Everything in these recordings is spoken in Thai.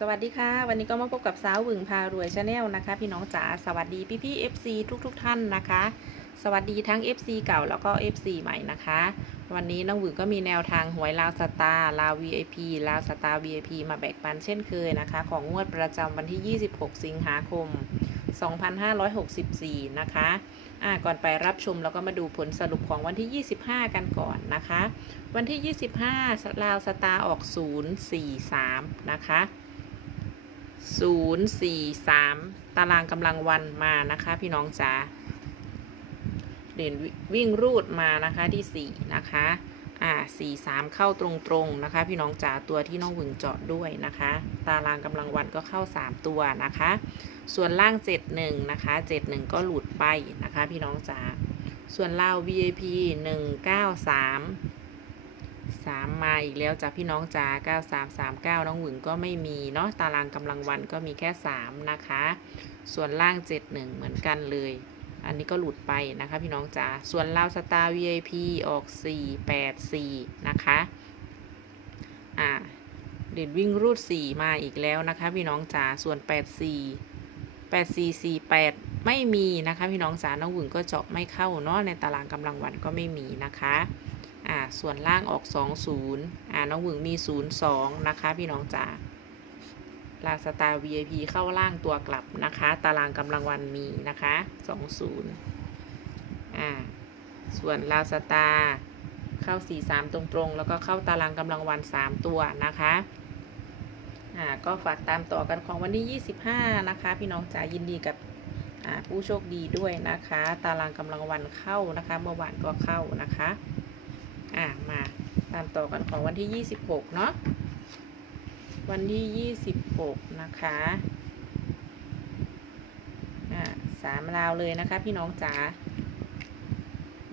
สวัสดีค่ะ วันนี้ก็มาพบกับสาวหวึงพารวยชาแนลนะคะ พี่น้องจ๋าสวัสดีพี่พี่ FC ทุกทุกๆท่านนะคะ สวัสดีทั้ง FC เก่าแล้วก็ FC ใหม่นะคะ วันนี้น้องหวึงก็มีแนวทางหวยลาวสตาร์ลาว VIP ลาวสตาร์ VIP มาแบ่งปันเช่นเคยนะคะ ของงวดประจำวันที่ 26 สิงหาคม 2564 นะคะอ่าก่อนไปรับชมเราก็มาดูผลสรุปของวันที่ 25 กันก่อนนะคะ วันที่ 25ลาวสตาร์ออก 043 นะคะ 043 ตารางกำลังวันมานะคะ พี่น้องจ๋าเด่นวิวิ่งรูดมานะคะที่ 4 นะคะ อ่า43 เข้าตรงๆนะคะ พี่น้องจ๋าตัวที่น้องหวึงเจาะด้วยนะคะ ตารางกำลังวันก็เข้า 3 ตัวนะคะ ส่วนล่าง 71 นะคะ 71 ก็หลุดไปนะคะ พี่น้องจ๋าส่วนลาว VIP 193 สามมาอีกแล้วจากพี่น้องจ๋าเก้าสามสามเก้าน้องหวึงก็ไม่มีเนาะตารางกำลังวันก็มีแค่สามนะคะ ส่วนล่างเจ็ดหนึ่งเหมือนกันเลย อันนี้ก็หลุดไปนะคะพี่น้องจ๋าส่วนลาวสตาร์ VIP ออกสี่แปดสี่นะคะอ่าเด่นวิ่งรูดสี่มาอีกแล้วนะคะพี่น้องจ๋าส่วนแปดสี่แปดสี่สี่แปดไม่มีนะคะพี่น้องจ๋าน้องหวึงก็เจาะไม่เข้าเนาะในตารางกำลังวันก็ไม่มีนะคะ อ่าส่วนล่างออก 20อ่าน้องหวึงมี 02 นะคะ พี่น้องจ๋าลาสตาร์ VIP เข้าล่างตัวกลับนะคะ ตารางกำลังวันมีนะคะ 20อ่าส่วนลาสตาร์เข้า 43 ตรงๆ แล้วก็เข้าตารางกำลังวัน 3 ตัวนะคะอ่าก็ฝากตามต่อกันของวันที่ 25 นะคะ พี่น้องจ๋ายินดีกับอ่าผู้โชคดีด้วยนะคะ ตารางกำลังวันเข้านะคะ เมื่อวานก็เข้านะคะ อะมาตามต่อกันของวันที่ 26 เนาะวันที่ 26 นะคะอะสามราวเลยนะคะ พี่น้องจ๋า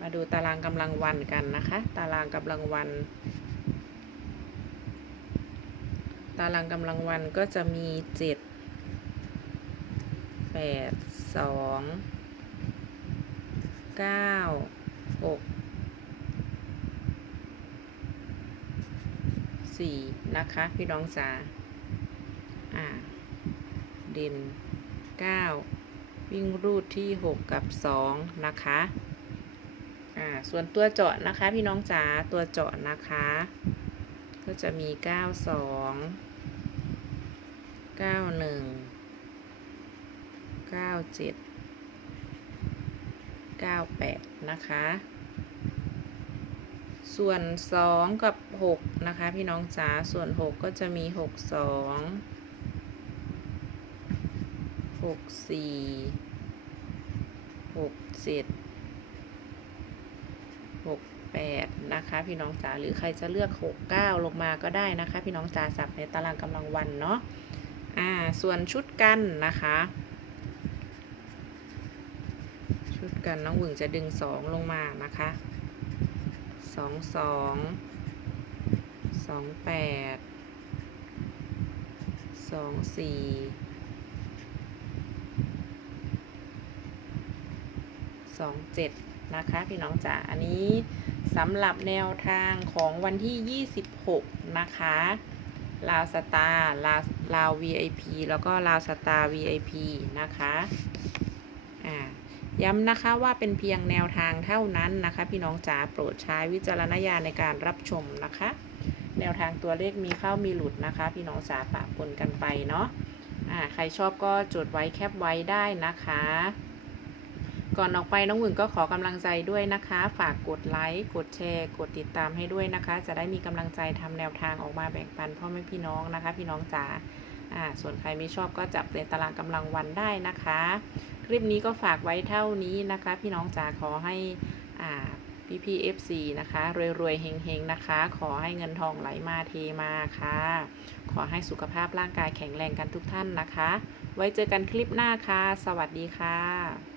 มาดูตารางกำลังวันกันนะคะ ตารางกำลังวัน ตารางกำลังวันก็จะมี 7 8 2 9 6 สี่นะคะ พี่น้องจ๋าอ่า เด่นเก้าวิ่งรูดที่หกกับสองนะคะอ่าส่วนตัวเจาะนะคะ พี่น้องจ๋าตัวเจาะนะคะ ก็จะมีเก้าสองเก้าหนึ่งเก้าเจ็ดเก้าแปดนะคะ ส่วน 2 กับ 6 นะคะ พี่น้องจ๋าส่วน 6 ก็จะมี 6 2 6 4 6 7 6 8 นะคะ พี่น้องจ๋าหรือใครจะเลือก 6 9 ลงมาก็ได้นะคะ พี่น้องจ๋าสับในตารางกำลังวันเนาะอ่าส่วนชุดกันนะคะ ชุดกันน้องหวึงจะดึง 2 ลงมานะคะ สองสองสองแปดสองสี่สองเจ็ดนะคะพี่น้องจ๋าอันนี้สำหรับแนวทางของวันที่ 26 นะคะลาวสตาร์ลาวลาว VIP แล้วก็ลาวสตาร์ VIP นะคะ อ่า ย้ำนะคะว่าเป็นเพียงแนวทางเท่านั้นนะคะ พี่น้องจ๋าโปรดใช้วิจารณญาณในการรับชมนะคะ แนวทางตัวเลขมีเข้ามีหลุดนะคะ พี่น้องจ๋าปะปนกันไปเนาะอ่าใครชอบก็จดไว้แคปไว้ได้นะคะ ก่อนออกไปน้องหวึงก็ขอกำลังใจด้วยนะคะ ฝากกดไลค์กดแชร์ กดติดตามให้ด้วยนะคะ จะได้มีกำลังใจทำแนวทางออกมาแบ่งปันพ่อแม่พี่น้องนะคะ พี่น้องจ๋าอ่าส่วนใครไม่ชอบก็จับในตารางกำลังวันได้นะคะ คลิปนี้ก็ฝากไว้เท่านี้นะคะ พี่น้องจ๋าขอให้อ่าพี่พีเอฟซีนะคะ รวยๆเฮงๆนะคะ ขอให้เงินทองไหลมาเทมาค่ะ ขอให้สุขภาพร่างกายแข็งแรงกันทุกท่านนะคะ ไว้เจอกันคลิปหน้าค่ะ สวัสดีค่ะ